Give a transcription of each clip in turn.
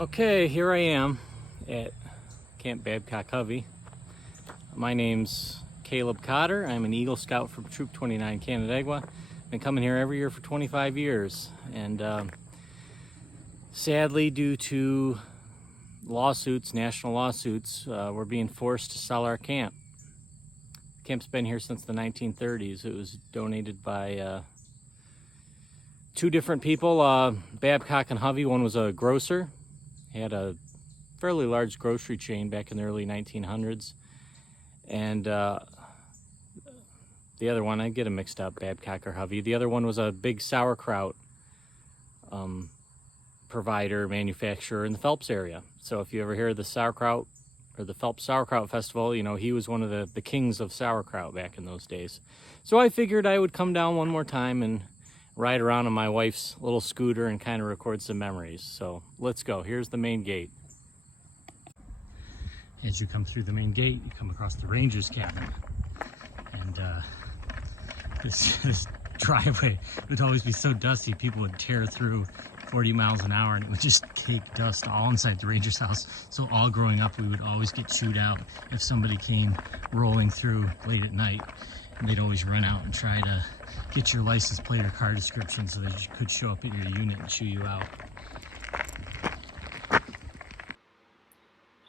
Okay, here I am at Camp Babcock Hovey. My name's Caleb Cotter. I'm an Eagle Scout for Troop 29 Canandaigua. Been coming here every year for 25 years, and sadly, due to lawsuits, national lawsuits, we're being forced to sell our camp. The camp's been here since the 1930s. It was donated by two different people, Babcock and Hovey. One was a grocer. He had a fairly large grocery chain back in the early 1900s. And the other one, I get them mixed up, Babcock or Hovey. The other one was a big sauerkraut provider, manufacturer in the Phelps area. So if you ever hear of the sauerkraut or the Phelps Sauerkraut Festival, you know, he was one of the kings of sauerkraut back in those days. So I figured I would come down one more time and ride around on my wife's little scooter and kind of record some memories. So let's go. Here's the main gate. As you come through the main gate, you come across the ranger's cabin. And this driveway would always be so dusty, people would tear through 40 miles an hour and it would just cake dust all inside the ranger's house. So all growing up, we would always get chewed out if somebody came rolling through late at night. And they'd always run out and try to get your license plate or car description so that you could show up at your unit and chew you out.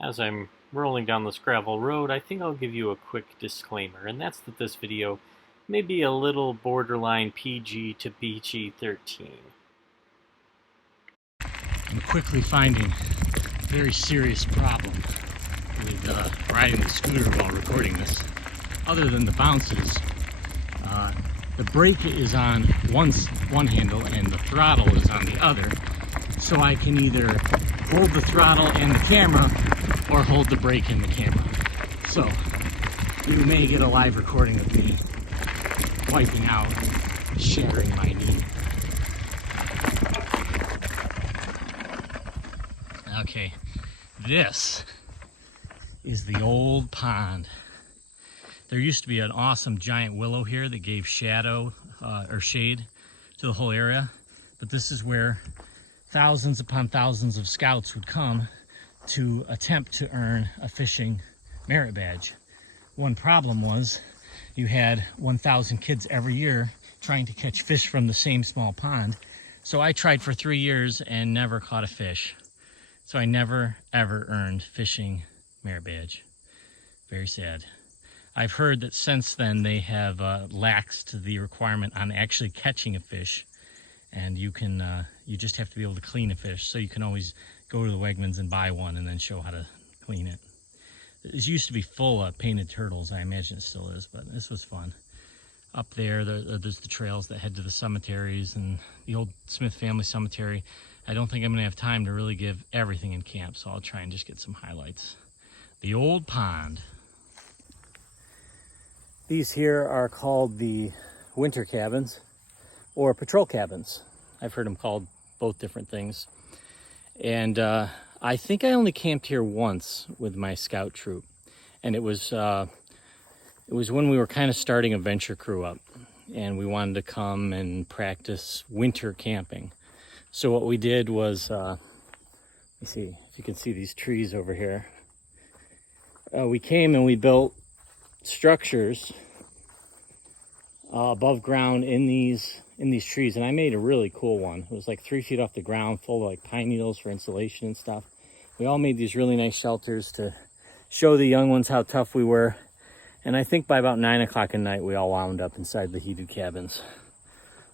As I'm rolling down this gravel road, I think I'll give you a quick disclaimer, and that's that this video may be a little borderline PG to PG-13. I'm quickly finding a very serious problem with riding the scooter while recording this. Other than the bounces, the brake is on one handle and the throttle is on the other. So I can either hold the throttle and the camera or hold the brake and the camera. So you may get a live recording of me wiping out, shattering my knee. Okay, this is the old pond. There used to be an awesome giant willow here that gave shadow or shade to the whole area, but this is where thousands upon thousands of scouts would come to attempt to earn a fishing merit badge. One problem was you had 1,000 kids every year trying to catch fish from the same small pond. So I tried for 3 years and never caught a fish. So I never ever earned fishing merit badge. Very sad. I've heard that since then they have laxed the requirement on actually catching a fish, and you just have to be able to clean a fish. So you can always go to the Wegmans and buy one and then show how to clean it. It used to be full of painted turtles. I imagine it still is, but this was fun. Up there, there's the trails that head to the cemeteries and the old Smith family cemetery. I don't think I'm gonna have time to really give everything in camp, so I'll try and just get some highlights. The old pond. These here are called the winter cabins or patrol cabins. I've heard them called both different things. And I think I only camped here once with my scout troop. And it was when we were kind of starting a venture crew up and we wanted to come and practice winter camping. So what we did was, let me see if you can see these trees over here. We came and we built structures above ground in these trees, and I made a really cool one. It was like 3 feet off the ground, full of like pine needles for insulation and stuff. We all made these really nice shelters to show the young ones how tough we were. And I think by about 9 o'clock at night we all wound up inside the heated cabins.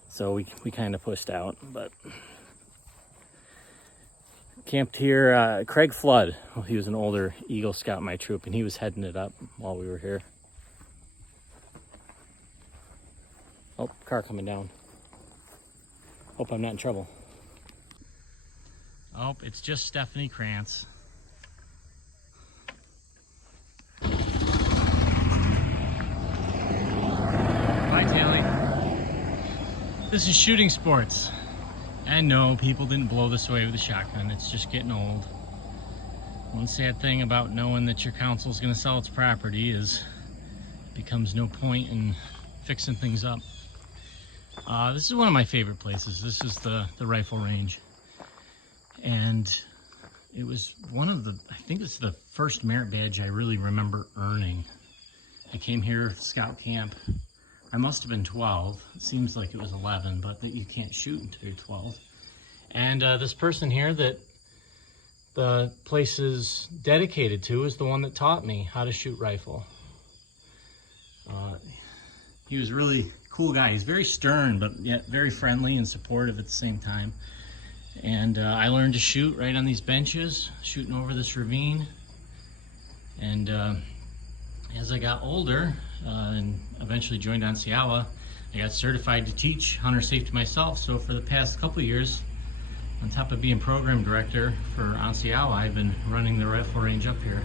So we kind of pushed out, but camped here. Craig Flood, well, he was an older Eagle Scout in my troop, and he was heading it up while we were here. Oh, car coming down. Hope I'm not in trouble. Oh, it's just Stephanie Krantz. Bye, Tally. This is shooting sports. And no, people didn't blow this away with a shotgun. It's just getting old. One sad thing about knowing that your council's gonna sell its property is it becomes no point in fixing things up. This is one of my favorite places. This is the rifle range. And it was one of the, I think it's the first merit badge I really remember earning. I came here scout camp. I must have been 12. It seems like it was 11, but that you can't shoot until you're 12. And this person here that the place is dedicated to is the one that taught me how to shoot rifle. He was a really cool guy. He's very stern, but yet very friendly and supportive at the same time. And I learned to shoot right on these benches, shooting over this ravine. And as I got older and eventually joined Onsiawa, I got certified to teach hunter safety myself. So for the past couple of years, on top of being program director for Onsiawa, I've been running the rifle range up here.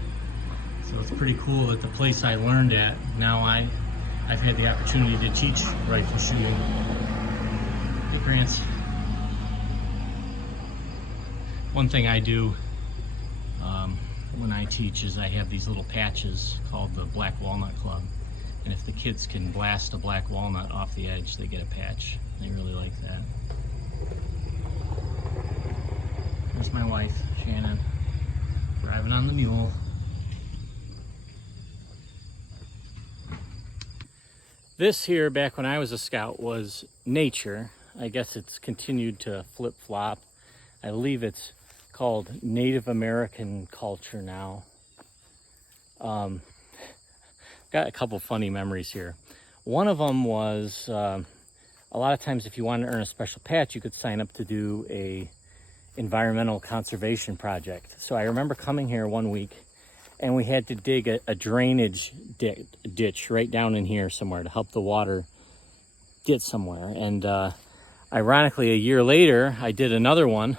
So it's pretty cool that the place I learned at, now I've had the opportunity to teach rifle shooting. Hey, Grants. One thing I do when I teach is I have these little patches called the Black Walnut Club. And if the kids can blast a black walnut off the edge, they get a patch. They really like that. There's my wife, Shannon, driving on the mule. This here, back when I was a scout, was nature. I guess it's continued to flip-flop. I believe it's called Native American culture now. Got a couple funny memories here. One of them was a lot of times if you wanted to earn a special patch, you could sign up to do a environmental conservation project. So I remember coming here one week and we had to dig a drainage ditch right down in here somewhere to help the water get somewhere. And ironically, a year later, I did another one,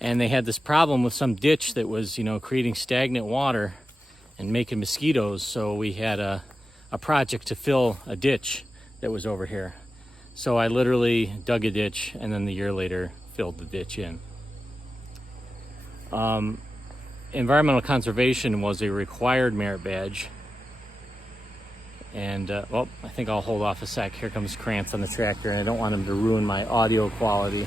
and they had this problem with some ditch that was, you know, creating stagnant water and making mosquitoes. So we had a project to fill a ditch that was over here. So I literally dug a ditch and then the year later filled the ditch in. Environmental conservation was a required merit badge. And, well, I think I'll hold off a sec. Here comes Krantz on the tractor, and I don't want him to ruin my audio quality.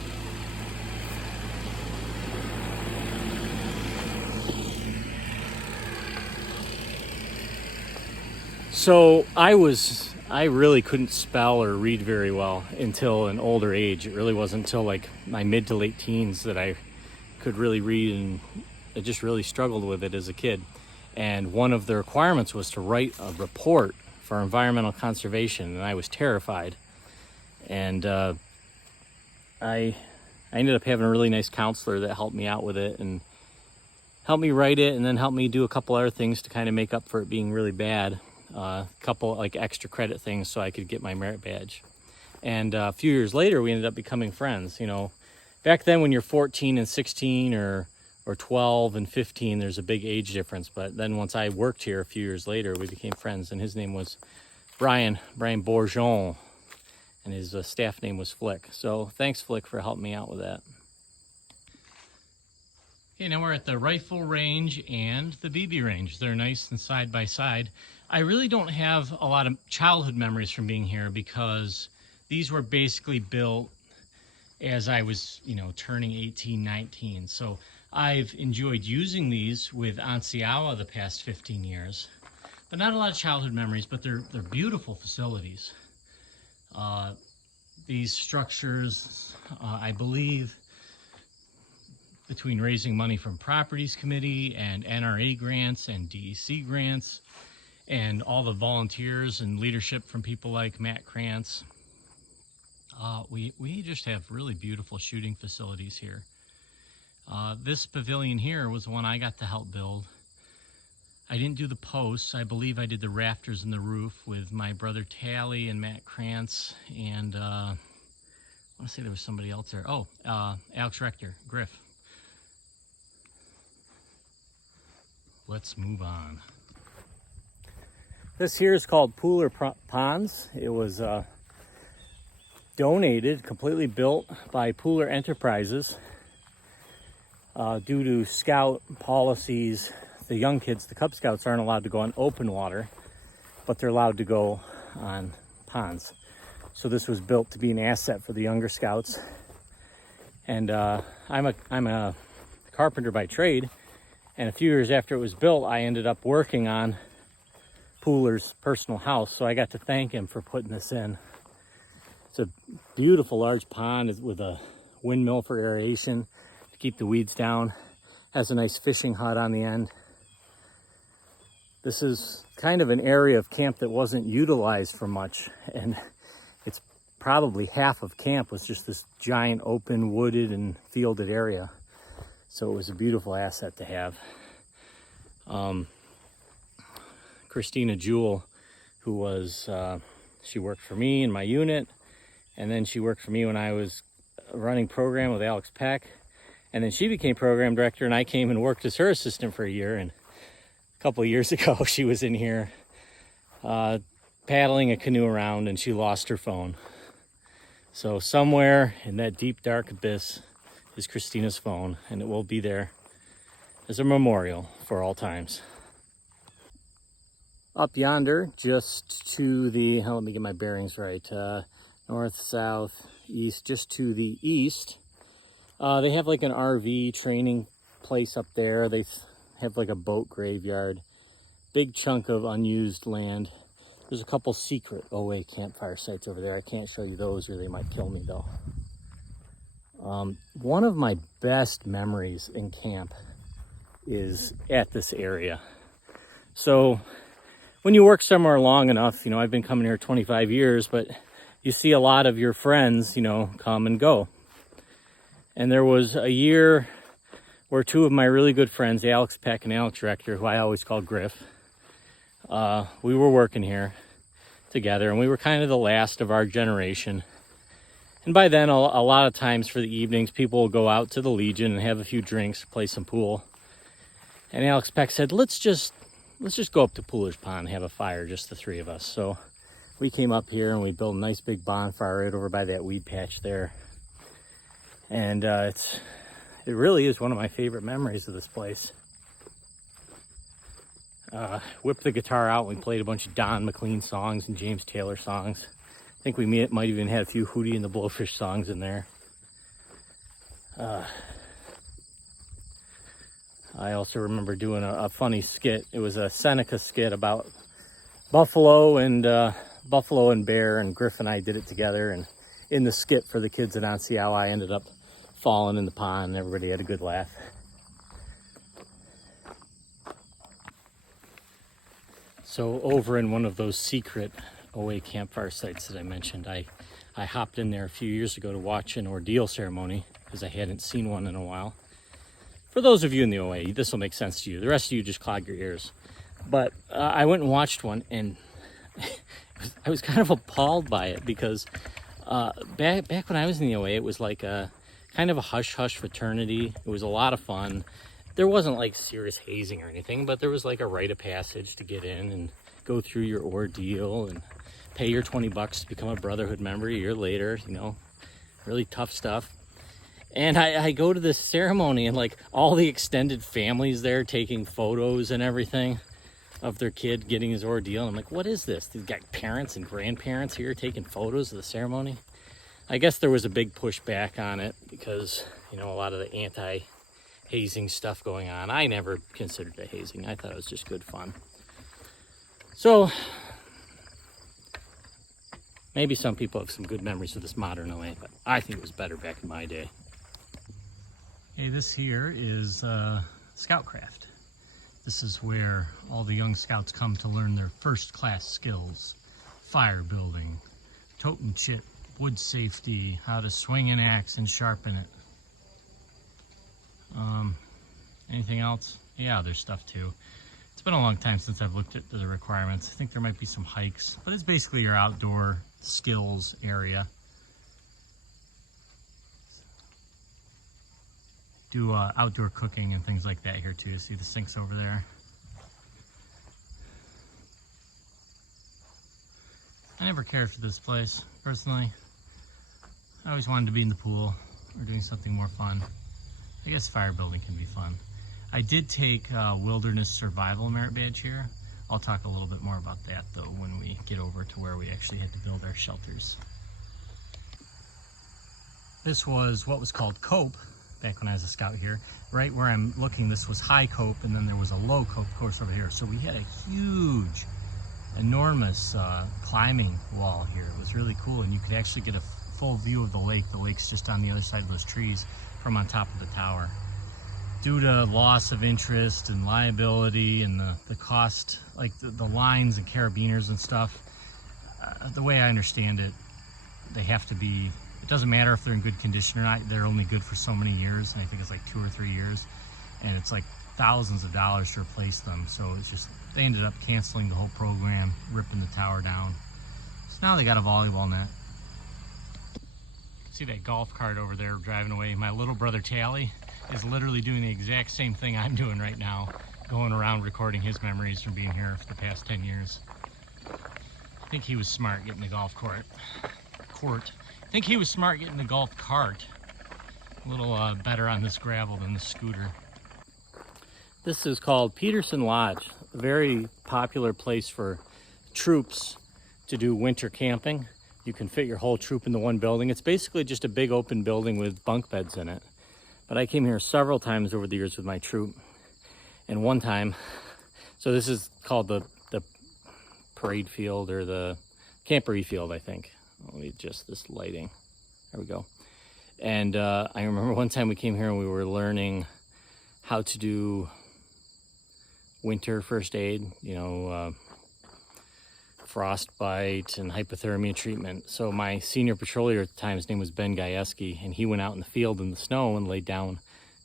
So I really couldn't spell or read very well until an older age. It really wasn't until like my mid to late teens that I could really read, and I just really struggled with it as a kid. And one of the requirements was to write a report for environmental conservation, and I was terrified. And I ended up having a really nice counselor that helped me out with it and helped me write it, and then helped me do a couple other things to kind of make up for it being really bad. A couple like extra credit things so I could get my merit badge. And a few years later, we ended up becoming friends. You know, back then when you're 14 and 16 or 12 and 15, there's a big age difference. But then once I worked here a few years later, we became friends, and his name was Brian Bourgeon, and his staff name was Flick. So thanks, Flick, for helping me out with that. Okay, now we're at the rifle range and the BB range. They're nice and side by side. I really don't have a lot of childhood memories from being here because these were basically built as I was, you know, turning 18, 19. So I've enjoyed using these with Onsiawa the past 15 years, but not a lot of childhood memories, but they're beautiful facilities. These structures, I believe, between raising money from Properties Committee and NRA grants and DEC grants, and all the volunteers and leadership from people like Matt Krantz, we just have really beautiful shooting facilities here. This pavilion here was the one I got to help build. I didn't do the posts. I believe I did the rafters and the roof with my brother Tally and Matt Krantz, and I want to say there was somebody else there. Oh, Alex Rector, Griff. Let's move on. This here is called Pooler Ponds. It was donated, completely built by Pooler Enterprises. Due to scout policies, the young kids, the Cub Scouts, aren't allowed to go on open water, but they're allowed to go on ponds. So this was built to be an asset for the younger scouts. And I'm a carpenter by trade, And a few years after it was built, I ended up working on Pooler's personal house, so I got to thank him for putting this in. It's a beautiful large pond with a windmill for aeration to keep the weeds down. Has a nice fishing hut on the end. This is kind of an area of camp that wasn't utilized for much, and it's probably half of camp was just this giant open wooded and fielded area. So it was a beautiful asset to have. Christina Jewell, who was, she worked for me in my unit, and then she worked for me when I was running program with Alex Peck, and then she became program director, and I came and worked as her assistant for a year. And a couple of years ago, she was in here paddling a canoe around, and she lost her phone. So somewhere in that deep, dark abyss is Christina's phone, and it will be there as a memorial for all times. Up yonder, just to the, let me get my bearings right, north, south, east, just to the east, they have like an RV training place up there. They have like a boat graveyard, big chunk of unused land. There's a couple secret OA campfire sites over there. I can't show you those or they might kill me though. One of my best memories in camp is at this area. So when you work somewhere long enough, I've been coming here 25 years, but you see a lot of your friends, come and go. And there was a year where two of my really good friends, Alex Peck and Alex Rector, who I always call Griff, we were working here together, and we were kind of the last of our generation. And by then, a lot of times for the evenings, people will go out to the Legion and have a few drinks, play some pool. And Alex Peck said, let's just go up to Pooler's Pond and have a fire, just the three of us. So we came up here and we built a nice big bonfire right over by that weed patch there. And it really is one of my favorite memories of this place. Whipped the guitar out and we played a bunch of Don McLean songs and James Taylor songs. I think we might even had a few Hootie and the Blowfish songs in there. I also remember doing a funny skit. It was a Seneca skit about buffalo and bear, and Griff and I did it together. And in the skit for the kids at Onceo, I ended up falling in the pond and everybody had a good laugh. So over in one of those secret OA campfire sites that I mentioned, I hopped in there a few years ago to watch an ordeal ceremony because I hadn't seen one in a while. For those of you in the OA, this will make sense to you. The rest of you just clog your ears. But I went and watched one, and I was kind of appalled by it because back when I was in the OA, it was like a kind of a hush-hush fraternity. It was a lot of fun. There wasn't like serious hazing or anything, but there was like a rite of passage to get in and go through your ordeal and pay your $20 to become a Brotherhood member a year later, really tough stuff. And I go to this ceremony and like all the extended families there taking photos and everything of their kid getting his ordeal. And I'm like, what is this? They've got parents and grandparents here taking photos of the ceremony. I guess there was a big pushback on it because, a lot of the anti-hazing stuff going on. I never considered it hazing. I thought it was just good fun. So maybe some people have some good memories of this modern OA, but I think it was better back in my day. Hey, this here is Scoutcraft. This is where all the young scouts come to learn their first class skills. Fire building, totem chip, wood safety, how to swing an axe and sharpen it. Anything else? Yeah, there's stuff too. It's been a long time since I've looked at the requirements. I think there might be some hikes, but it's basically your outdoor skills area. Do outdoor cooking and things like that here too. See the sinks over there. I never cared for this place, personally. I always wanted to be in the pool or doing something more fun. I guess fire building can be fun. I did take Wilderness Survival Merit Badge here. I'll talk a little bit more about that though when we get over to where we actually had to build our shelters. This was what was called COPE, back when I was a scout here. Right where I'm looking, this was high cope, and then there was a low cope course over here. So we had a huge, enormous climbing wall here. It was really cool, and you could actually get a full view of the lake. The lake's just on the other side of those trees from on top of the tower. Due to loss of interest and liability and the cost, like the lines and carabiners and stuff, the way I understand it, they have to be, it doesn't matter if they're in good condition or not, they're only good for so many years, and I think it's like 2 or 3 years, and it's like thousands of dollars to replace them. So it's just, they ended up canceling the whole program, ripping the tower down. So now they got a volleyball net. See that golf cart over there driving away. My little brother Tally is literally doing the exact same thing I'm doing right now, going around recording his memories from being here for the past 10 years. I think he was smart getting the golf cart. I think he was smart getting the golf cart. A little better on this gravel than the scooter. This is called Peterson Lodge, a very popular place for troops to do winter camping. You can fit your whole troop into one building. It's basically just a big open building with bunk beds in it. But I came here several times over the years with my troop. And one time, so this is called the parade field, or the camporee field, I think. Let me adjust this lighting. There we go. And I remember one time we came here and we were learning how to do winter first aid, you know, frostbite and hypothermia treatment. So my senior patroller at the time, his name was Ben Gajewski, and he went out in the field in the snow and laid down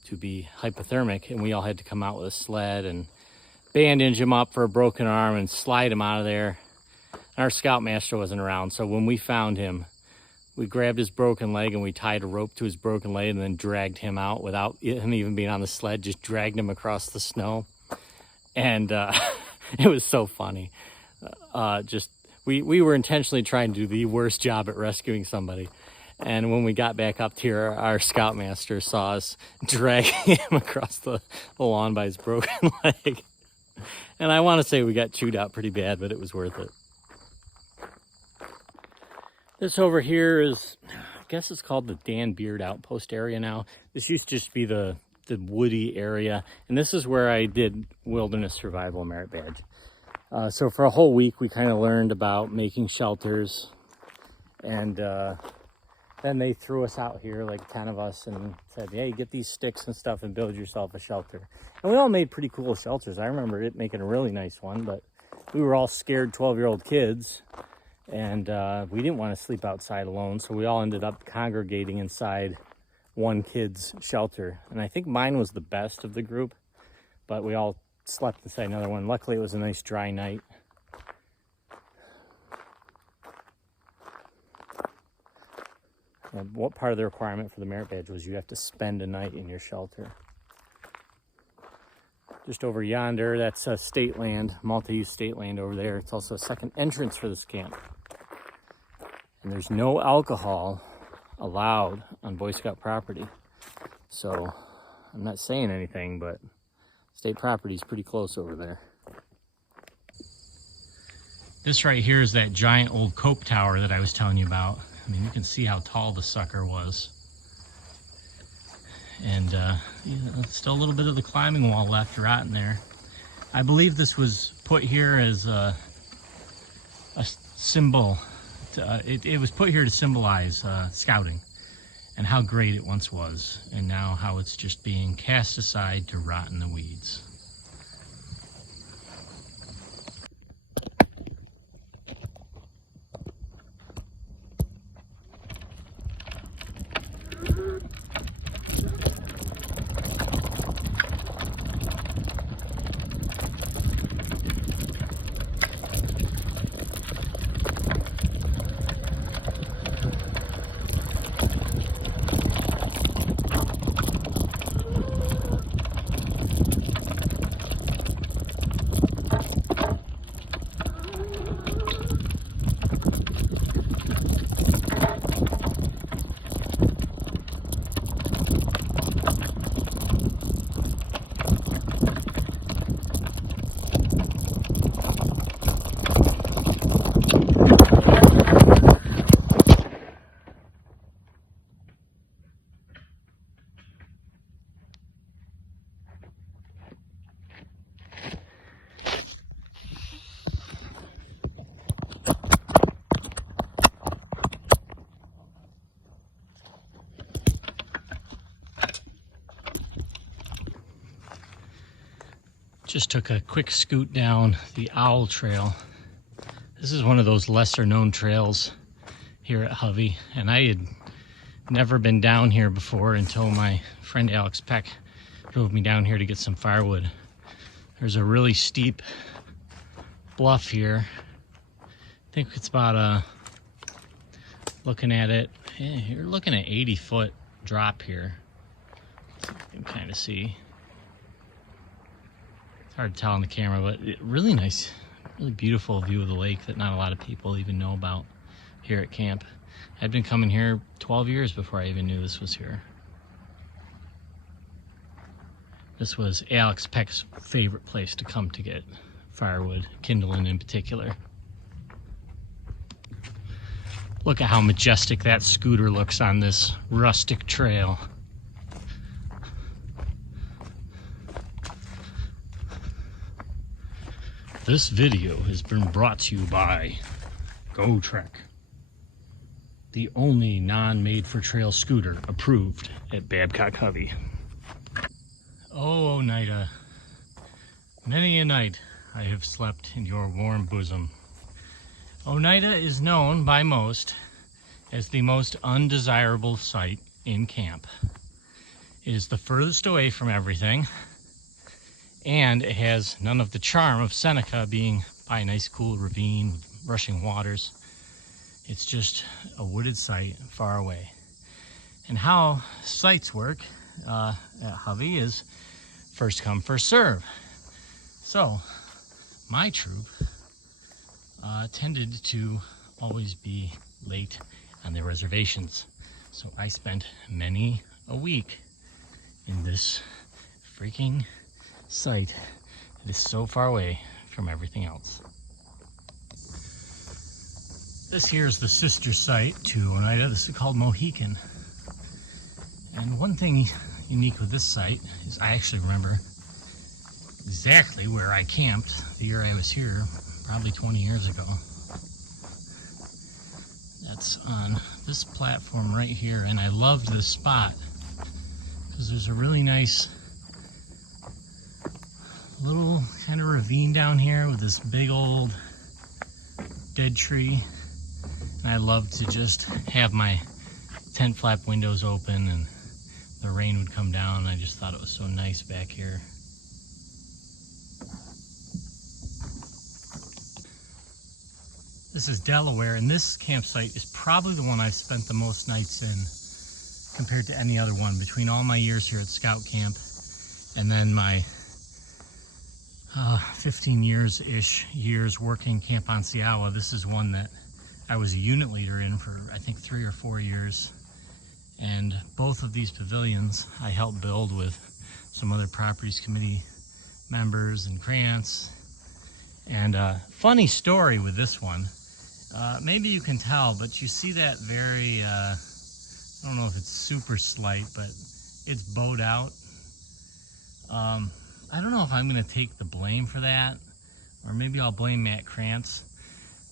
to be hypothermic, and we all had to come out with a sled and bandage him up for a broken arm and slide him out of there. And our scoutmaster wasn't around, so when we found him, we grabbed his broken leg and we tied a rope to his broken leg and then dragged him out without him even being on the sled, just dragged him across the snow. And it was so funny. We were intentionally trying to do the worst job at rescuing somebody. And when we got back up here, our scoutmaster saw us dragging him across the lawn by his broken leg. And I want to say we got chewed out pretty bad, but it was worth it. This over here is, I guess it's called the Dan Beard Outpost area now. This used to just be the woody area. And this is where I did Wilderness Survival Merit Badge. So for a whole week, we kind of learned about making shelters. And then they threw us out here, like 10 of us, and said, hey, get these sticks and stuff and build yourself a shelter. And we all made pretty cool shelters. I remember it making a really nice one, but we were all scared 12-year-old kids. And we didn't want to sleep outside alone, so we all ended up congregating inside one kid's shelter. And I think mine was the best of the group, but we all slept inside another one. Luckily, it was a nice dry night. And what part of the requirement for the merit badge was you have to spend a night in your shelter. Just over yonder, that's state land, multi-use state land over there. It's also a second entrance for this camp. And there's no alcohol allowed on Boy Scout property. So I'm not saying anything, but state property is pretty close over there. This right here is that giant old cope tower that I was telling you about. I mean, you can see how tall the sucker was. And you know, still a little bit of the climbing wall left rotting there. I believe this was put here as a symbol. It was put here to symbolize scouting and how great it once was, and now how it's just being cast aside to rot in the weeds. Just took a quick scoot down the Owl Trail. This is one of those lesser known trails here at Hovey, and I had never been down here before until my friend Alex Peck drove me down here to get some firewood. There's a really steep bluff here. I think it's about looking at it, you're looking at 80-foot drop here. So you can kind of see. It's hard to tell on the camera, but really nice, really beautiful view of the lake that not a lot of people even know about here at camp. I'd been coming here 12 years before I even knew this was here. This was Alex Peck's favorite place to come to get firewood, kindling in particular. Look at how majestic that scooter looks on this rustic trail. This video has been brought to you by GoTrek, the only non-made-for-trail scooter approved at Babcock Hovey. Oh, Oneida, many a night I have slept in your warm bosom. Oneida is known by most as the most undesirable site in camp. It is the furthest away from everything, and it has none of the charm of Seneca being by a nice cool ravine with rushing waters. It's just a wooded site far away. And how sites work at Hovey is first come, first serve. So my troop tended to always be late on their reservations. So I spent many a week in this freaking site that is so far away from everything else. This here is the sister site to Oneida. This is called Mohican. And one thing unique with this site is I actually remember exactly where I camped the year I was here, probably 20 years ago. That's on this platform right here, and I loved this spot because there's a really nice little kind of ravine down here with this big old dead tree. And I love to just have my tent flap windows open and the rain would come down. I just thought it was so nice back here. This is Delaware, and this campsite is probably the one I've spent the most nights in compared to any other one. Between all my years here at Scout Camp and then my 15 years working Camp on Siawa, this is one that I was a unit leader in for I think 3 or 4 years. And both of these pavilions I helped build with some other Properties Committee members and grants. And funny story with this one, maybe you can tell, but you see that very, I don't know if it's super slight, but it's bowed out. I don't know if I'm going to take the blame for that, or maybe I'll blame Matt Krantz.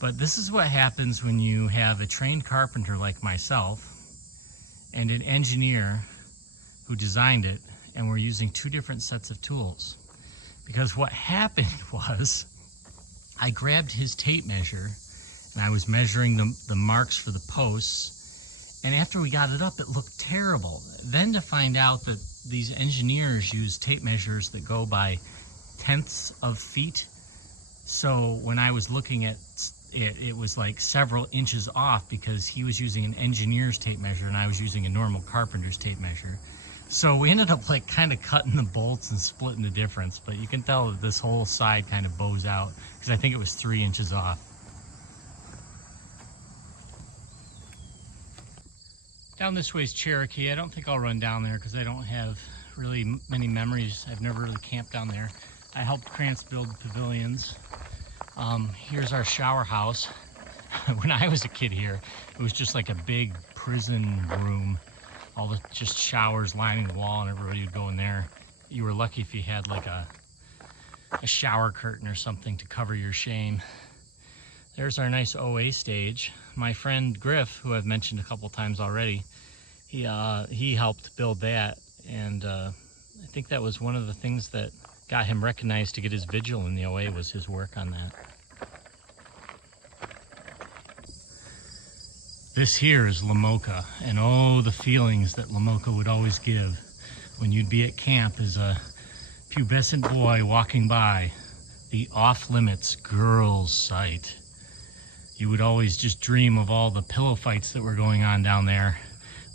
But this is what happens when you have a trained carpenter like myself and an engineer who designed it, and we're using 2 different sets of tools. Because what happened was I grabbed his tape measure and I was measuring the marks for the posts, and after we got it up, it looked terrible. Then to find out that these engineers use tape measures that go by tenths of feet. So when I was looking at it, it was like several inches off because he was using an engineer's tape measure and I was using a normal carpenter's tape measure. So we ended up like kind of cutting the bolts and splitting the difference, but you can tell that this whole side kind of bows out because I think it was 3 inches off. Down this way is Cherokee. I don't think I'll run down there because I don't have really many memories. I've never really camped down there. I helped Krantz build pavilions. Here's our shower house. When I was a kid here, it was just like a big prison room. All the just showers lining the wall and everybody would go in there. You were lucky if you had like a shower curtain or something to cover your shame. There's our nice OA stage. My friend Griff, who I've mentioned a couple times already, he helped build that, and I think that was one of the things that got him recognized to get his vigil in the OA was his work on that. This here is Lamoka, and oh, the feelings that Lamoka would always give when you'd be at camp as a pubescent boy walking by the off-limits girls' site. You would always just dream of all the pillow fights that were going on down there,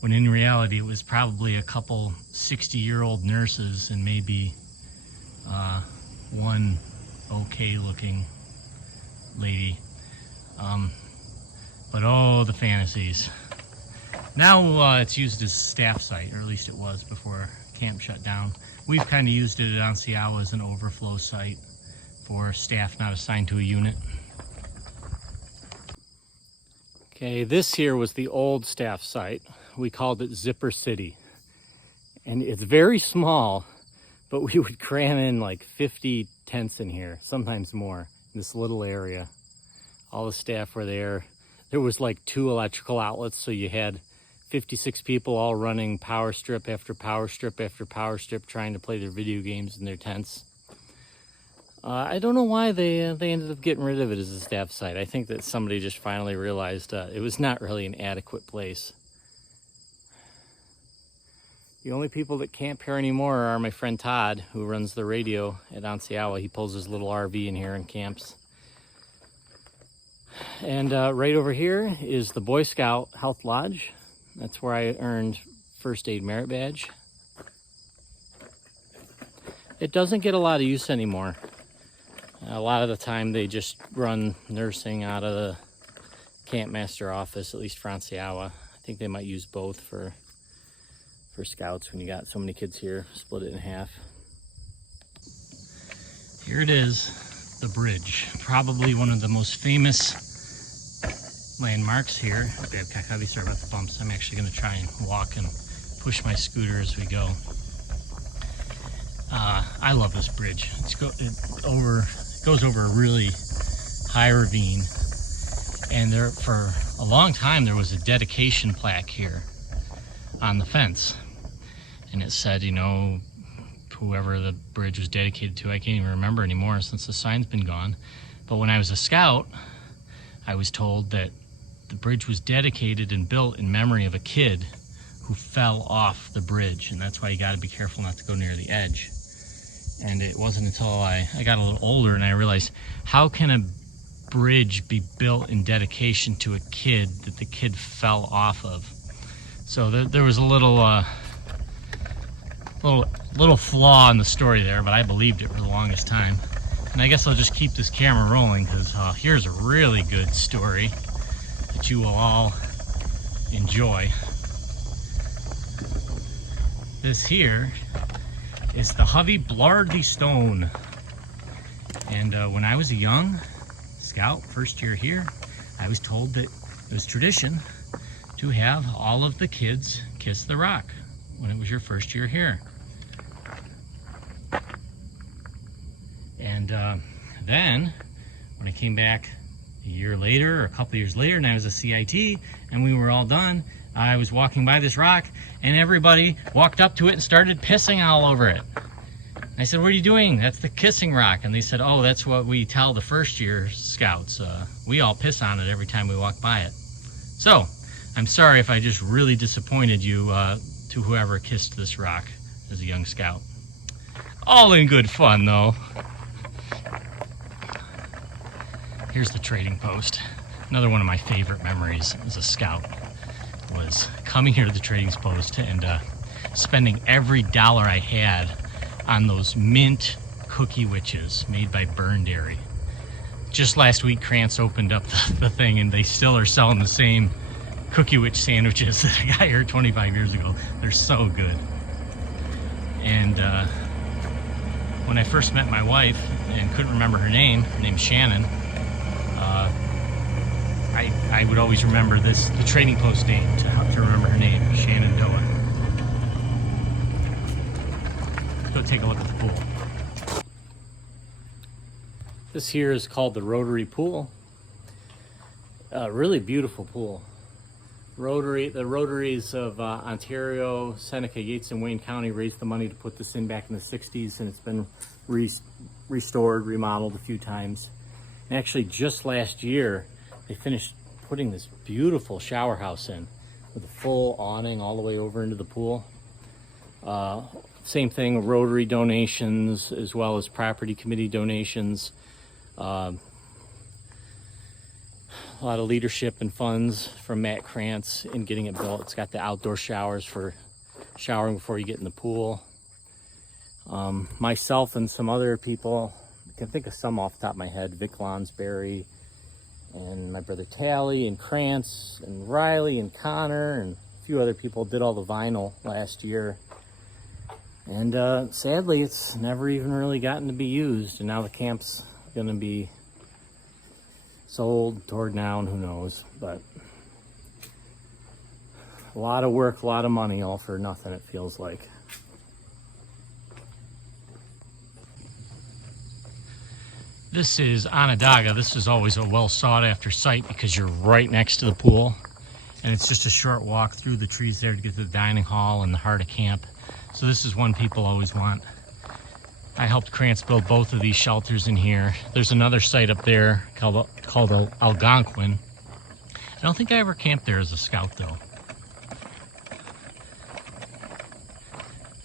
when in reality it was probably a couple 60-year-old nurses and maybe one okay-looking lady. But oh, the fantasies. Now it's used as staff site, or at least it was before camp shut down. We've kind of used it at Onsiawa as an overflow site for staff not assigned to a unit. Okay, this here was the old staff site. We called it Zipper City. And it's very small, but we would cram in like 50 tents in here, sometimes more, in this little area. All the staff were there. There was like 2 electrical outlets, so you had 56 people all running power strip after power strip after power strip, trying to play their video games in their tents. I don't know why they ended up getting rid of it as a staff site. I think that somebody just finally realized it was not really an adequate place. The only people that camp here anymore are my friend Todd, who runs the radio at Onsiawa. He pulls his little RV in here and camps. And right over here is the Boy Scout Health Lodge. That's where I earned First Aid Merit Badge. It doesn't get a lot of use anymore. A lot of the time they just run nursing out of the camp master office, at least for Onsiawa. I think they might use both for scouts when you got so many kids here, split it in half. Here it is, the bridge. Probably one of the most famous landmarks here at Babcock Hovey. Sorry about the bumps. I'm actually going to try and walk and push my scooter as we go. I love this bridge. It goes over a really high ravine, and there for a long time there was a dedication plaque here on the fence, and it said, you know, whoever the bridge was dedicated to. I can't even remember anymore since the sign's been gone. But when I was a scout, I was told that the bridge was dedicated and built in memory of a kid who fell off the bridge, and that's why you got to be careful not to go near the edge. And it wasn't until I got a little older and I realized, how can a bridge be built in dedication to a kid that the kid fell off of? So there was a little flaw in the story there, but I believed it for the longest time. And I guess I'll just keep this camera rolling, because here's a really good story that you will all enjoy. This here is the Hovey Blardy Stone. And when I was a young scout, first year here, I was told that it was tradition to have all of the kids kiss the rock when it was your first year here. And then when I came back a year later, or a couple years later, and I was a CIT and we were all done, I was walking by this rock and everybody walked up to it and started pissing all over it. I said, what are you doing? That's the kissing rock. And they said, oh, that's what we tell the first year scouts. We all piss on it every time we walk by it. So I'm sorry if I just really disappointed you, to whoever kissed this rock as a young scout. All in good fun though. Here's the trading post. Another one of my favorite memories as a scout was coming here to the trading post and spending every dollar I had on those mint cookie witches made by Burn Dairy. Just last week, Krantz opened up the thing, and they still are selling the same cookie witch sandwiches that I got here 25 years ago. They're so good. And when I first met my wife and couldn't remember her name, her name's Shannon, I would always remember the trading post name to remember her name, Shannon Doa. Let's go take a look at the pool. This here is called the Rotary Pool. Really beautiful pool. The Rotaries of Ontario, Seneca, Yates, and Wayne County raised the money to put this in back in the 60s, and it's been restored, remodeled a few times. And actually, just last year, they finished putting this beautiful shower house in with a full awning all the way over into the pool. Same thing, Rotary donations as well as property committee donations. A lot of leadership and funds from Matt Krantz in getting it built. It's got the outdoor showers for showering before you get in the pool. Myself and some other people, I can think of some off the top of my head, Vic Lonsberry and my brother Tally and Krantz and Riley and Connor and a few other people did all the vinyl last year. And sadly, it's never even really gotten to be used. And now the camp's gonna be sold, torn down, who knows. But a lot of work, a lot of money, all for nothing, it feels like. This is Onondaga. This is always a well sought after site because you're right next to the pool. And it's just a short walk through the trees there to get to the dining hall and the heart of camp. So this is one people always want. I helped Krantz build both of these shelters in here. There's another site up there called Algonquin. I don't think I ever camped there as a scout though.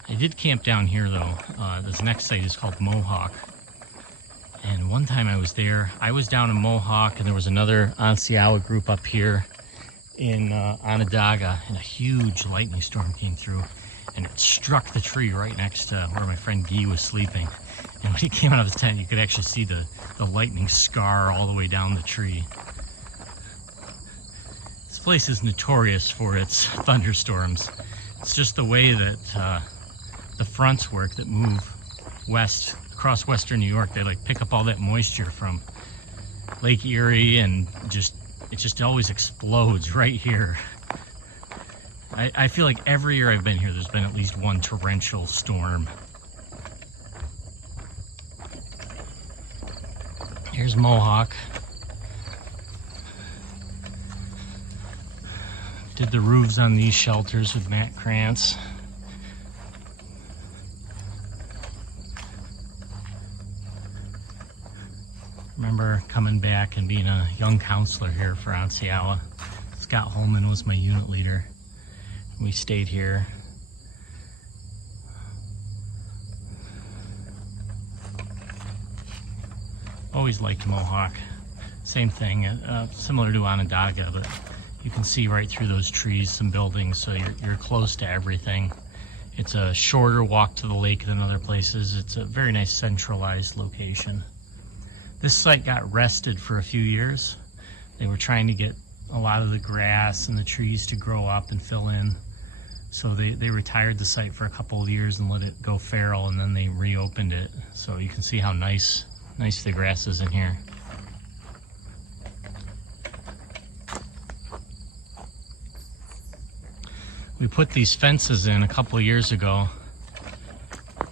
I did camp down here though. This next site is called Mohawk. And one time I was there, I was down in Mohawk and there was another Onsiawa group up here in Onondaga, and a huge lightning storm came through and it struck the tree right next to where my friend Guy was sleeping. And when he came out of the tent, you could actually see the lightning scar all the way down the tree. This place is notorious for its thunderstorms. It's just the way that the fronts work that move west across western New York. They like pick up all that moisture from Lake Erie, and it just always explodes right here. I feel like every year I've been here, there's been at least one torrential storm. Here's Mohawk. Did the roofs on these shelters with Matt Krantz. Remember coming back and being a young counselor here for Onsiawa. Scott Holman was my unit leader. We stayed here. Always liked Mohawk. Same thing, similar to Onondaga, but you can see right through those trees, some buildings, so you're close to everything. It's a shorter walk to the lake than other places. It's a very nice centralized location. This site got rested for a few years. They were trying to get a lot of the grass and the trees to grow up and fill in. So they retired the site for a couple of years and let it go feral, and then they reopened it. So you can see how nice the grass is in here. We put these fences in a couple of years ago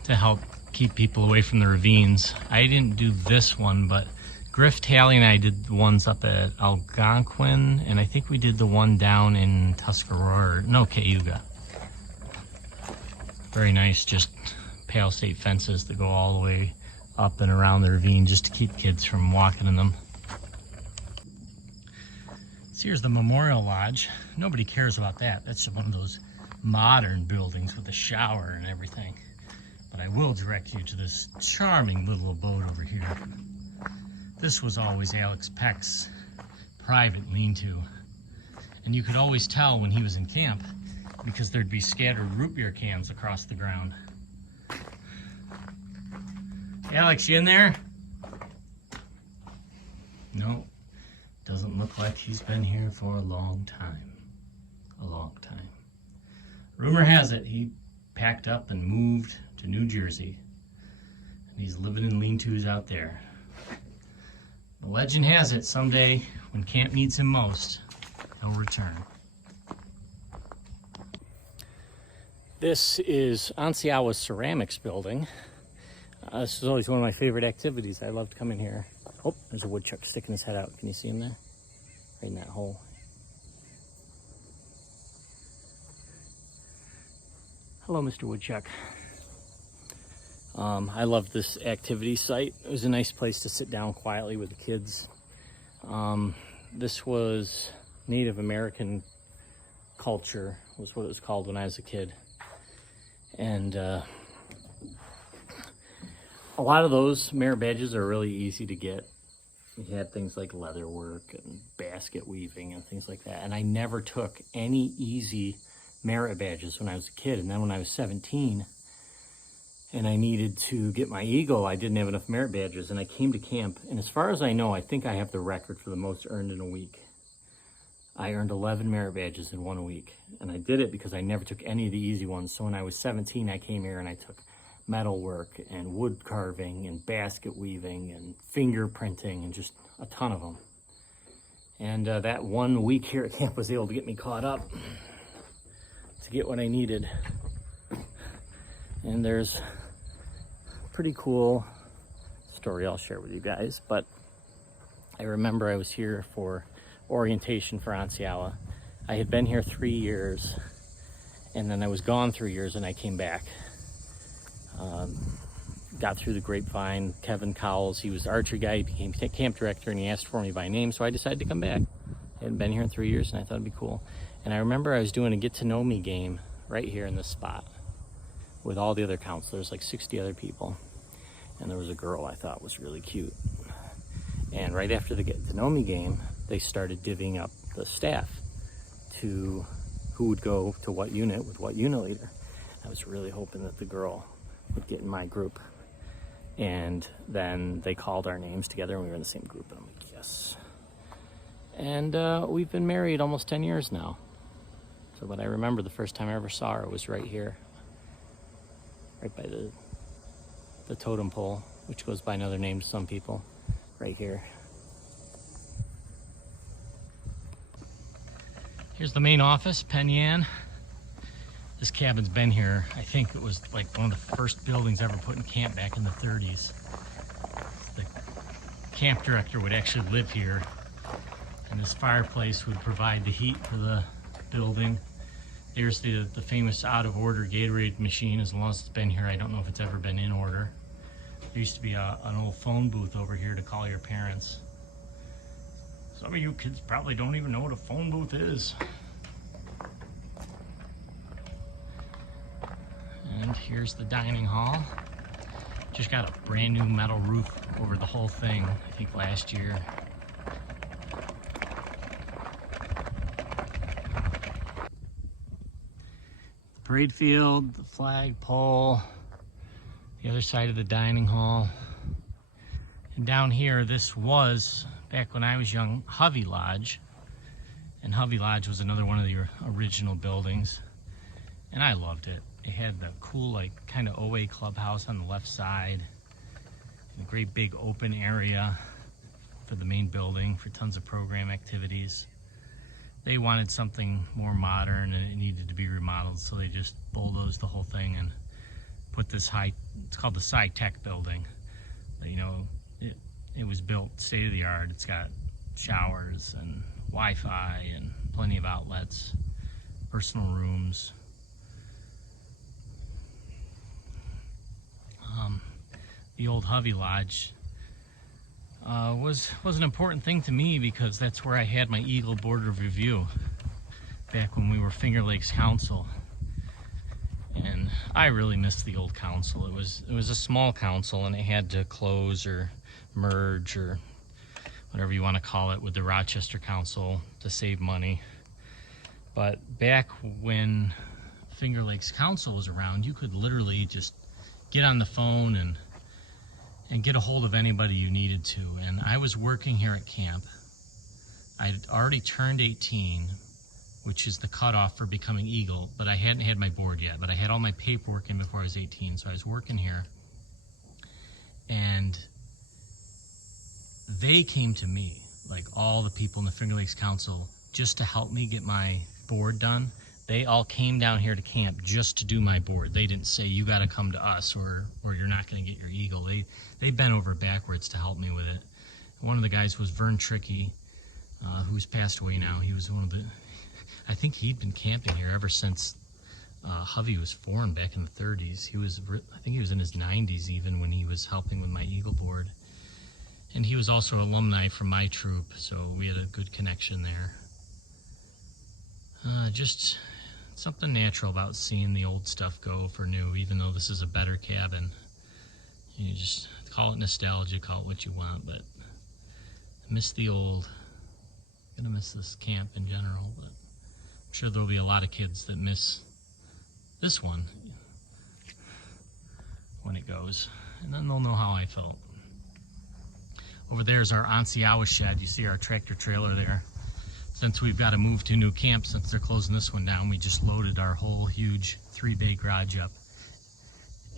to help keep people away from the ravines. I didn't do this one, but Griff, Tally, and I did the ones up at Algonquin, and I think we did the one down in Tuscarora, no, Cayuga. Very nice, just Pale State fences that go all the way up and around the ravine just to keep kids from walking in them. So here's the Memorial Lodge. Nobody cares about that. That's just one of those modern buildings with a shower and everything. But I will direct you to this charming little abode over here. This was always Alex Peck's private lean-to. And you could always tell when he was in camp because there'd be scattered root beer cans across the ground. Alex, you in there? No, doesn't look like he's been here for a long time. A long time. Rumor has it he packed up and moved to New Jersey. And he's living in lean-tos out there. The legend has it someday when camp needs him most, he'll return. This is Onsiawa's ceramics building. This is always one of my favorite activities. I love to come in here. Oh, there's a woodchuck sticking his head out. Can you see him there? Right in that hole. Hello, Mr. Woodchuck. I love this activity site. It was a nice place to sit down quietly with the kids. This was Native American culture, was what it was called when I was a kid. And a lot of those merit badges are really easy to get. You had things like leather work and basket weaving and things like that. And I never took any easy merit badges when I was a kid. And then when I was 17 and I needed to get my eagle, I didn't have enough merit badges. And I came to camp, and as far as I know, I think I have the record for the most earned in a week. I earned 11 merit badges in 1 week. And I did it because I never took any of the easy ones. So when I was 17, I came here and I took metal work and wood carving and basket weaving and fingerprinting and just a ton of them. And that 1 week here at camp was able to get me caught up to get what I needed. And there's a pretty cool story I'll share with you guys, but I remember I was here for orientation for Anciala. I had been here 3 years, and then I was gone 3 years, and I came back. Got through the grapevine. Kevin Cowles, he was the archery guy, he became camp director, and he asked for me by name, so I decided to come back. I hadn't been here in 3 years, and I thought it'd be cool. And I remember I was doing a get-to-know me game right here in this spot with all the other counselors, like 60 other people. And there was a girl I thought was really cute. And right after the get-to-know me game, they started divvying up the staff to who would go to what unit with what unit leader. I was really hoping that the girl would get in my group. And then they called our names together and we were in the same group, and I'm like, yes. And we've been married almost 10 years now. So, but I remember the first time I ever saw her was right here, right by the totem pole, which goes by another name to some people, right here. Here's the main office, Penyan. This cabin's been here, I think it was like one of the first buildings ever put in camp back in the 30s. The camp director would actually live here, and this fireplace would provide the heat for the building. There's the famous out of order Gatorade machine. As long as it's been here, I don't know if it's ever been in order. There used to be an old phone booth over here to call your parents. Some of you kids probably don't even know what a phone booth is. And here's the dining hall. Just got a brand new metal roof over the whole thing, I think last year. The parade field, the flag pole, the other side of the dining hall. And down here, this was, back when I was young, Hovey Lodge. And Hovey Lodge was another one of the original buildings. And I loved it. It had the cool, like, kind of OA clubhouse on the left side, and a great big open area for the main building for tons of program activities. They wanted something more modern and it needed to be remodeled, so they just bulldozed the whole thing and put this it's called the Sci-Tech building. But, you know, it was built state of the art. It's got showers and Wi-Fi and plenty of outlets, personal rooms. The old Hovey Lodge was an important thing to me because that's where I had my Eagle Board of Review back when we were Finger Lakes Council. And I really missed the old council. It was a small council, and it had to close or merge or whatever you want to call it with the Rochester Council to save money. But back when Finger Lakes Council was around, you could literally just get on the phone and get a hold of anybody you needed to. And I was working here at camp. I'd already turned 18, which is the cutoff for becoming Eagle, but I hadn't had my board yet, but I had all my paperwork in before I was 18, so I was working here. And they came to me, like all the people in the Finger Lakes Council, just to help me get my board done. They all came down here to camp just to do my board. They didn't say, you got to come to us or you're not going to get your Eagle. They bent over backwards to help me with it. One of the guys was Vern Trickey, who's passed away now. He was one of the, I think he'd been camping here ever since Hovey was formed back in the 30s. I think he was in his 90s even when he was helping with my Eagle board. And he was also alumni from my troop, so we had a good connection there. Just something natural about seeing the old stuff go for new, even though this is a better cabin. You just call it nostalgia, call it what you want, but I miss the old. I'm gonna miss this camp in general, but I'm sure there'll be a lot of kids that miss this one when it goes, and then they'll know how I felt. Over there is our Onsiawa shed. You see our tractor trailer there. Since we've got to move to a new camp, since they're closing this one down, we just loaded our whole huge 3-bay garage up.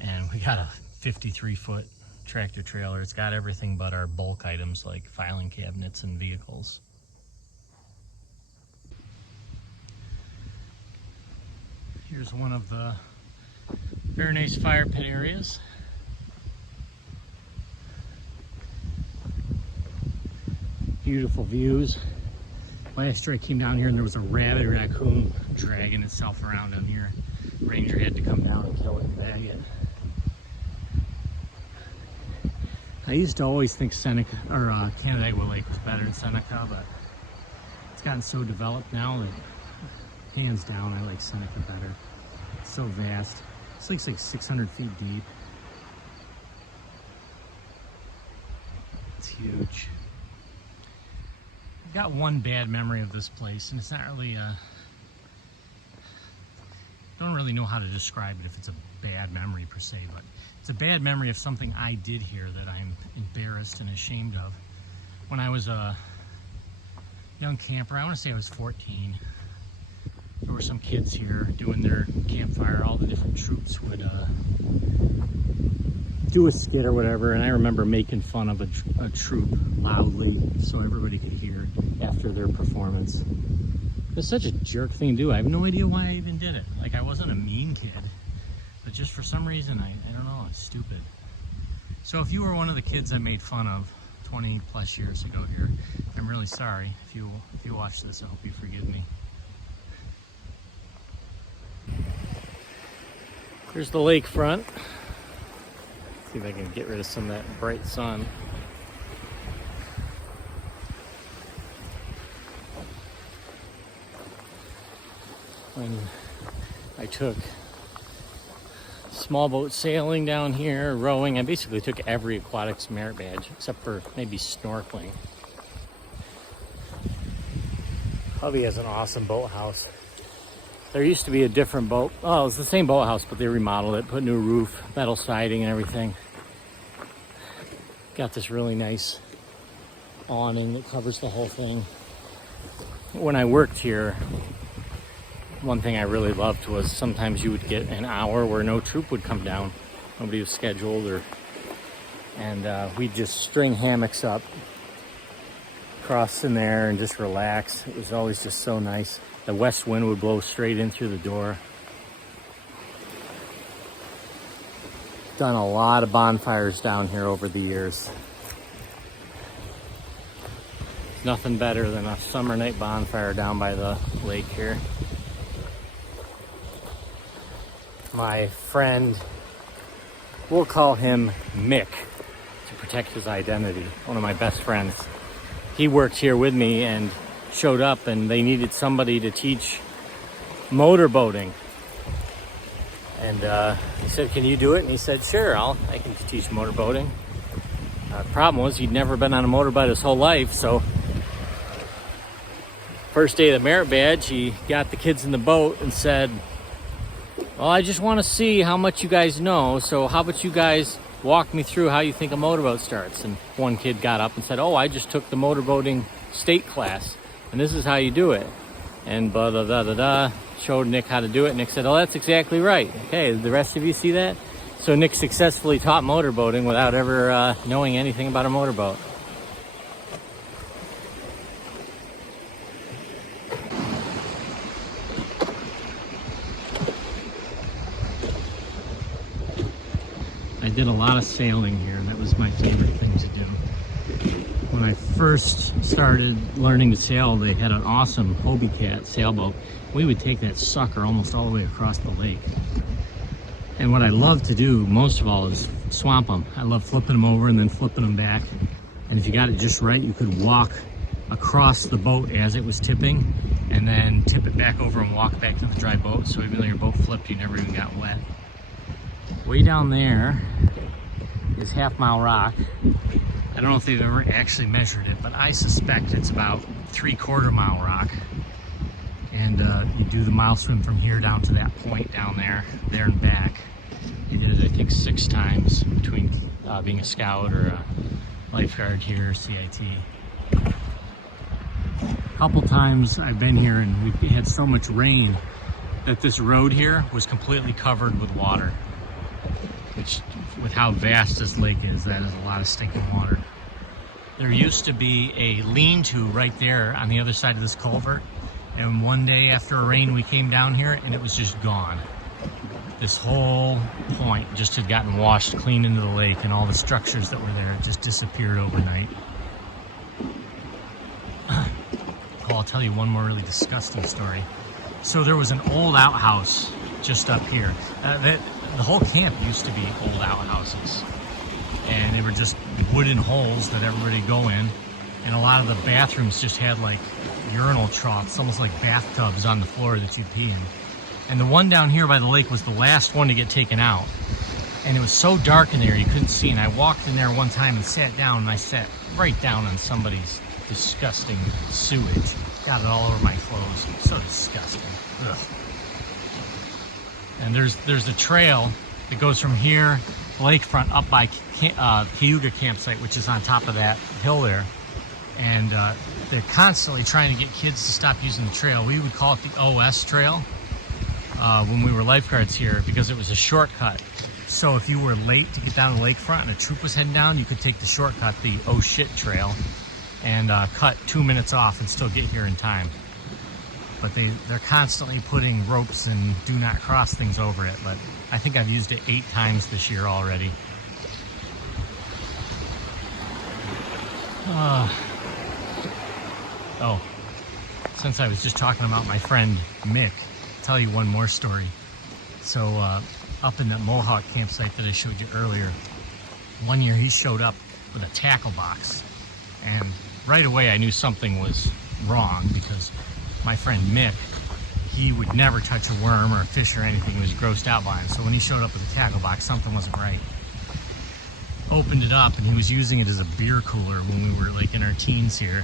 And we got a 53-foot tractor trailer. It's got everything but our bulk items like filing cabinets and vehicles. Here's one of the very nice fire pit areas. Beautiful views. Last year I came down here and there was a rabid raccoon dragging itself around in here. Ranger had to come down and kill it and bag it. I used to always think Seneca or Canandaigua Lake was better than Seneca, but it's gotten so developed now that hands down I like Seneca better. It's so vast. This lake's like 600 feet deep. It's huge. I've got one bad memory of this place, and it's not really I don't really know how to describe it if it's a bad memory per se, but it's a bad memory of something I did here that I'm embarrassed and ashamed of. When I was a young camper, I want to say I was 14, there were some kids here doing their campfire. All the different troops would do a skit or whatever, and I remember making fun of a troop loudly so everybody could hear after their performance. It's such a jerk thing to do. I have no idea why I even did it. Like, I wasn't a mean kid, but just for some reason, I don't know, it's stupid. So if you were one of the kids I made fun of 20 plus years ago here, I'm really sorry. If you watch this, I hope you forgive me. Here's the lakefront. See if I can get rid of some of that bright sun. When I took small boat sailing down here, rowing, I basically took every aquatics merit badge except for maybe snorkeling. Hovey has an awesome boathouse. There used to be a different boat. Oh, it was the same boathouse, but they remodeled it, put new roof, metal siding and everything. Got this really nice awning that covers the whole thing. When I worked here, one thing I really loved was sometimes you would get an hour where no troop would come down. Nobody was scheduled, and we'd just string hammocks up, cross in there and just relax. It was always just so nice. The west wind would blow straight in through the door. Done a lot of bonfires down here over the years. Nothing better than a summer night bonfire down by the lake here. My friend, we'll call him Mick to protect his identity, one of my best friends. He worked here with me and showed up, and they needed somebody to teach motorboating. And he said, "Can you do it?" And he said, "Sure, I can teach motorboating." The problem was he'd never been on a motorbike his whole life, so first day of the merit badge, he got the kids in the boat and said, "Well, I just want to see how much you guys know, so how about you guys walk me through how you think a motorboat starts?" And one kid got up and said, "Oh, I just took the motorboating state class, and this is how you do it." And blah, blah, blah, blah, blah. Showed Nick how to do it. Nick said, "Oh, that's exactly right." Okay, the rest of you see that? So Nick successfully taught motorboating without ever knowing anything about a motorboat. I did a lot of sailing here. That was my favorite thing to do. When I first started learning to sail, they had an awesome Hobie Cat sailboat. We would take that sucker almost all the way across the lake. And what I love to do most of all is swamp them. I love flipping them over and then flipping them back. And if you got it just right, you could walk across the boat as it was tipping and then tip it back over and walk back to the dry boat. So even though your boat flipped, you never even got wet. Way down there is Half Mile Rock. I don't know if they've ever actually measured it, but I suspect it's about 3/4 mile rock. And you do the mile swim from here down to that point down there and back. I did it, I think, 6 times between being a scout or a lifeguard here, CIT. A couple times I've been here and we had so much rain that this road here was completely covered with water. Which, with how vast this lake is, that is a lot of stinking water. There used to be a lean-to right there on the other side of this culvert. And one day after a rain, we came down here and it was just gone. This whole point just had gotten washed clean into the lake, and all the structures that were there just disappeared overnight. Oh, I'll tell you one more really disgusting story. So there was an old outhouse just up here. The whole camp used to be old outhouses. And they were just wooden holes that everybody would go in. And a lot of the bathrooms just had like urinal troughs, almost like bathtubs on the floor that you'd pee in. And the one down here by the lake was the last one to get taken out. And it was so dark in there you couldn't see. And I walked in there one time and sat down, and I sat right down on somebody's disgusting sewage. Got it all over my clothes. So disgusting. Ugh. And there's a trail that goes from here, lakefront, up by Cayuga campsite, which is on top of that hill there. And they're constantly trying to get kids to stop using the trail. We would call it the OS trail when we were lifeguards here, because it was a shortcut. So if you were late to get down the lakefront and a troop was heading down, you could take the shortcut, the oh shit trail, and cut 2 minutes off and still get here in time. But they're constantly putting ropes and do not cross things over it. But I think I've used it 8 times this year already. Oh, since I was just talking about my friend Mick, I'll tell you one more story. So up in that Mohawk campsite that I showed you earlier, one year he showed up with a tackle box. And right away I knew something was wrong, because my friend Mick, he would never touch a worm or a fish or anything. He was grossed out by it. So when he showed up with a tackle box, something wasn't right. Opened it up, and he was using it as a beer cooler when we were like in our teens here.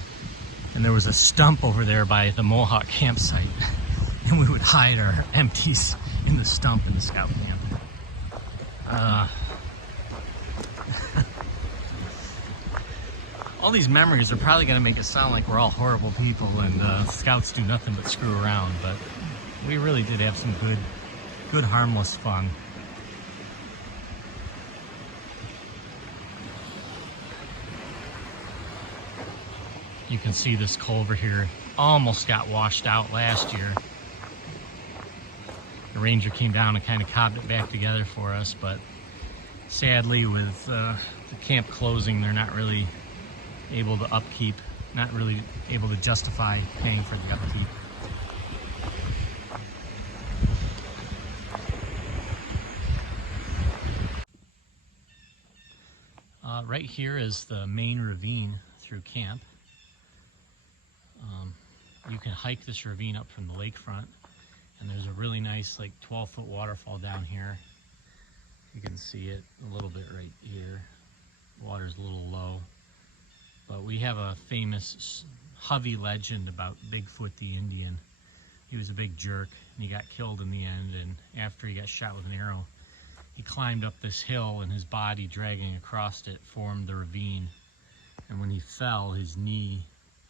And there was a stump over there by the Mohawk campsite. And we would hide our empties in the stump in the scout camp. All these memories are probably going to make it sound like we're all horrible people and scouts do nothing but screw around, but we really did have some good harmless fun. You can see this culvert here almost got washed out last year. The ranger came down and kind of cobbed it back together for us, but sadly with the camp closing, they're not really able to upkeep, not really able to justify paying for the upkeep. Right here is the main ravine through camp. You can hike this ravine up from the lakefront, and there's a really nice like 12-foot waterfall down here. You can see it a little bit right here. The water's a little low. But we have a famous Hovey legend about Bigfoot the Indian. He was a big jerk, and he got killed in the end, and after he got shot with an arrow, he climbed up this hill, and his body dragging across it formed the ravine. And when he fell, his knee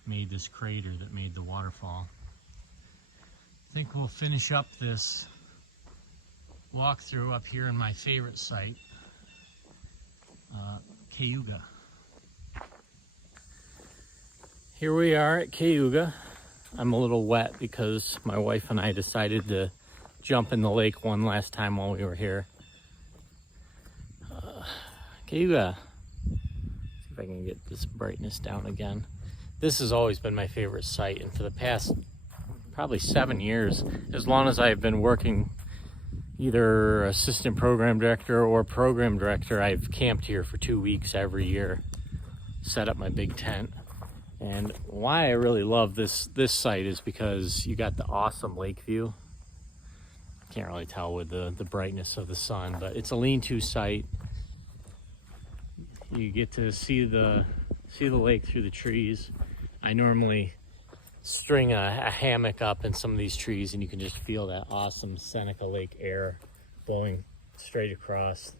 made this crater that made the waterfall. I think we'll finish up this walkthrough up here in my favorite site, Cayuga. Here we are at Cayuga. I'm a little wet because my wife and I decided to jump in the lake one last time while we were here. Cayuga. See if I can get this brightness down again. This has always been my favorite site, and for the past probably 7 years, as long as I've been working either assistant program director or program director, I've camped here for 2 weeks every year, set up my big tent. And why I really love this site is because you got the awesome lake view. Can't really tell with the brightness of the sun, but it's a lean-to site. You get to see the lake through the trees. I normally string a hammock up in some of these trees, and you can just feel that awesome Seneca Lake air blowing straight across.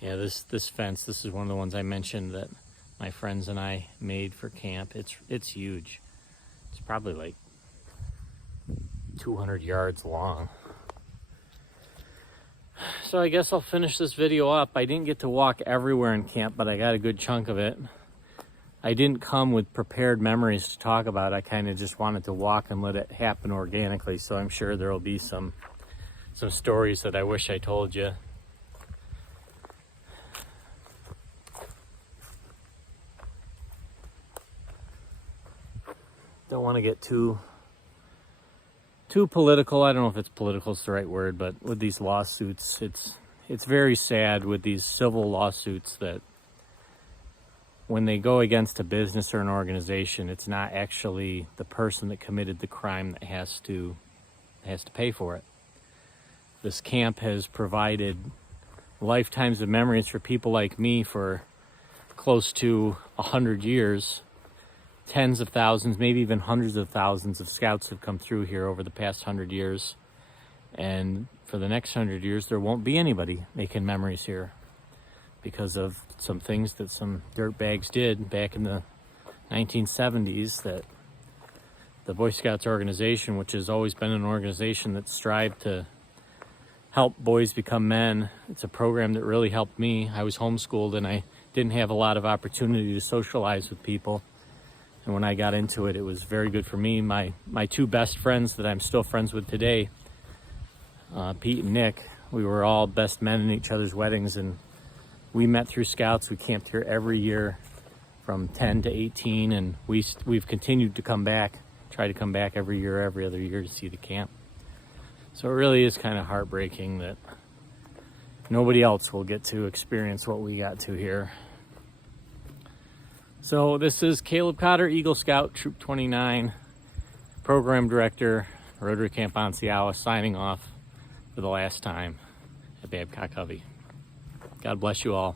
Yeah, this fence, this is one of the ones I mentioned that my friends and I made for camp. It's huge. It's probably like 200 yards long. So I guess I'll finish this video up. I didn't get to walk everywhere in camp, but I got a good chunk of it. I didn't come with prepared memories to talk about. I kind of just wanted to walk and let it happen organically, so I'm sure there will be some stories that I wish I told you. Don't want to get too political. I don't know if it's political is the right word, but with these lawsuits, it's very sad with these civil lawsuits that when they go against a business or an organization, it's not actually the person that committed the crime that has to pay for it. This camp has provided lifetimes of memories for people like me for close to 100 years. Tens of thousands, maybe even hundreds of thousands of scouts have come through here over the past 100 years. And for the next 100 years, there won't be anybody making memories here because of some things that some dirtbags did back in the 1970s that the Boy Scouts organization, which has always been an organization that strived to help boys become men. It's a program that really helped me. I was homeschooled and I didn't have a lot of opportunity to socialize with people. And when I got into it, it was very good for me. My two best friends that I'm still friends with today, Pete and Nick, we were all best men in each other's weddings, and we met through Scouts. We camped here every year from 10 to 18, and we've continued to come back, try to come back every year, every other year to see the camp. So it really is kind of heartbreaking that nobody else will get to experience what we got to here. So this is Caleb Cotter, Eagle Scout, Troop 29, Program Director, Rotary Camp Onsiawa, signing off for the last time at Babcock Hovey. God bless you all.